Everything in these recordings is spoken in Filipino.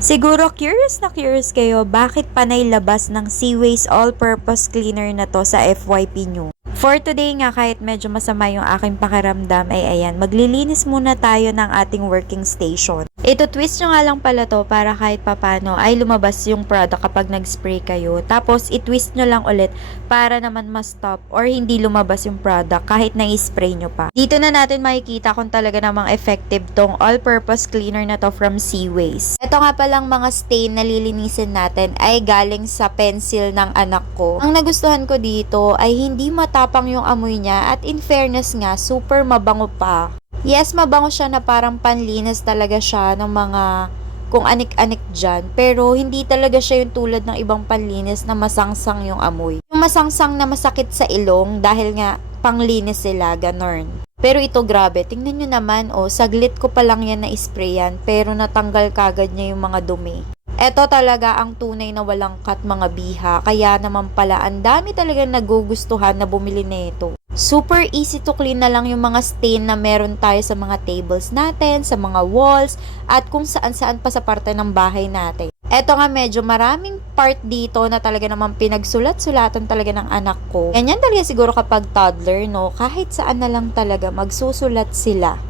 Siguro na curious kayo bakit panay labas ng Seaways All-Purpose Cleaner na to sa FYP nyo. For today nga, kahit medyo masama yung aking pakiramdam ay ayan, maglilinis muna tayo ng ating working station. Ito twist nyo nga lang pala to para kahit papano ay lumabas yung product kapag nag-spray kayo. Tapos i-twist nyo lang ulit para naman ma-stop or hindi lumabas yung product kahit na-spray nyo pa. Dito na natin makikita kung talaga namang effective tong all-purpose cleaner na to from Seaways. Ito nga palang mga stain na lilinisin natin ay galing sa pencil ng anak ko. Ang nagustuhan ko dito ay hindi matapang yung amoy niya at in fairness nga, super mabango pa. Yes, mabango siya na parang panlinis talaga siya ng mga kung anik-anik dyan. Pero hindi talaga siya yung tulad ng ibang panlinis na masangsang yung amoy. Yung masangsang na masakit sa ilong dahil nga panglinis sila, ganon. Pero ito grabe, tingnan nyo naman, saglit ko pa lang yan na sprayan pero natanggal kagad niya yung mga dumi. Ito talaga ang tunay na walang cut mga biha, kaya naman pala ang dami talaga nagugustuhan na bumili nito. Super easy to clean na lang yung mga stain na meron tayo sa mga tables natin, sa mga walls, at kung saan-saan pa sa parte ng bahay natin. Eto nga medyo maraming part dito na talaga naman pinagsulat-sulatan talaga ng anak ko. Ganyan talaga siguro kapag toddler, no? Kahit saan na lang talaga magsusulat sila.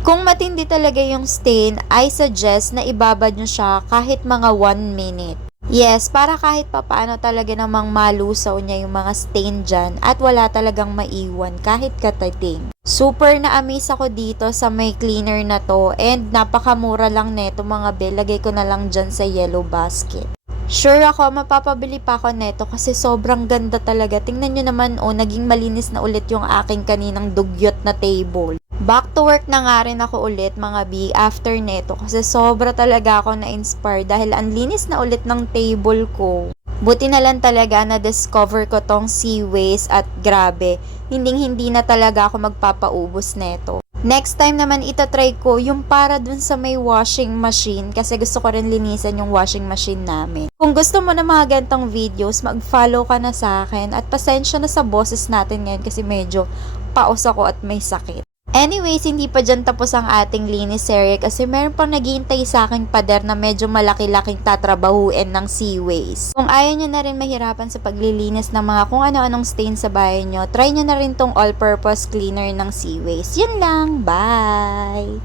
Kung matindi talaga yung stain, I suggest na ibabad nyo siya kahit mga 1 minute. Yes, para kahit papaano talaga namang malusaw niya yung mga stain dyan at wala talagang maiwan kahit katating. Super na-amaze ako dito sa may cleaner na to and napakamura lang neto mga be. Lagay ko na lang dyan sa yellow basket. Sure ako, mapapabili pa ako neto kasi sobrang ganda talaga. Tingnan nyo naman, naging malinis na ulit yung aking kaninang dugyot na table. Back to work na nga rin ako ulit mga B after neto kasi sobra talaga ako na-inspire dahil ang linis na ulit ng table ko. Buti na lang talaga na discover ko tong Seaways at grabe, hindi na talaga ako magpapaubos neto. Next time naman itatry ko yung para dun sa may washing machine kasi gusto ko rin linisan yung washing machine namin. Kung gusto mo na mga gantong videos, mag-follow ka na sa akin at pasensya na sa boses natin ngayon kasi medyo paos ako at may sakit. Anyways, hindi pa dyan tapos ang ating linis series kasi meron pang naghihintay sa aking pader na medyo malaki-laking tatrabahuin ng Seaways. Kung ayaw nyo na rin mahirapan sa paglilinis ng mga kung ano-anong stain sa bahay nyo, try nyo na rin tong all-purpose cleaner ng Seaways. Yun lang, bye!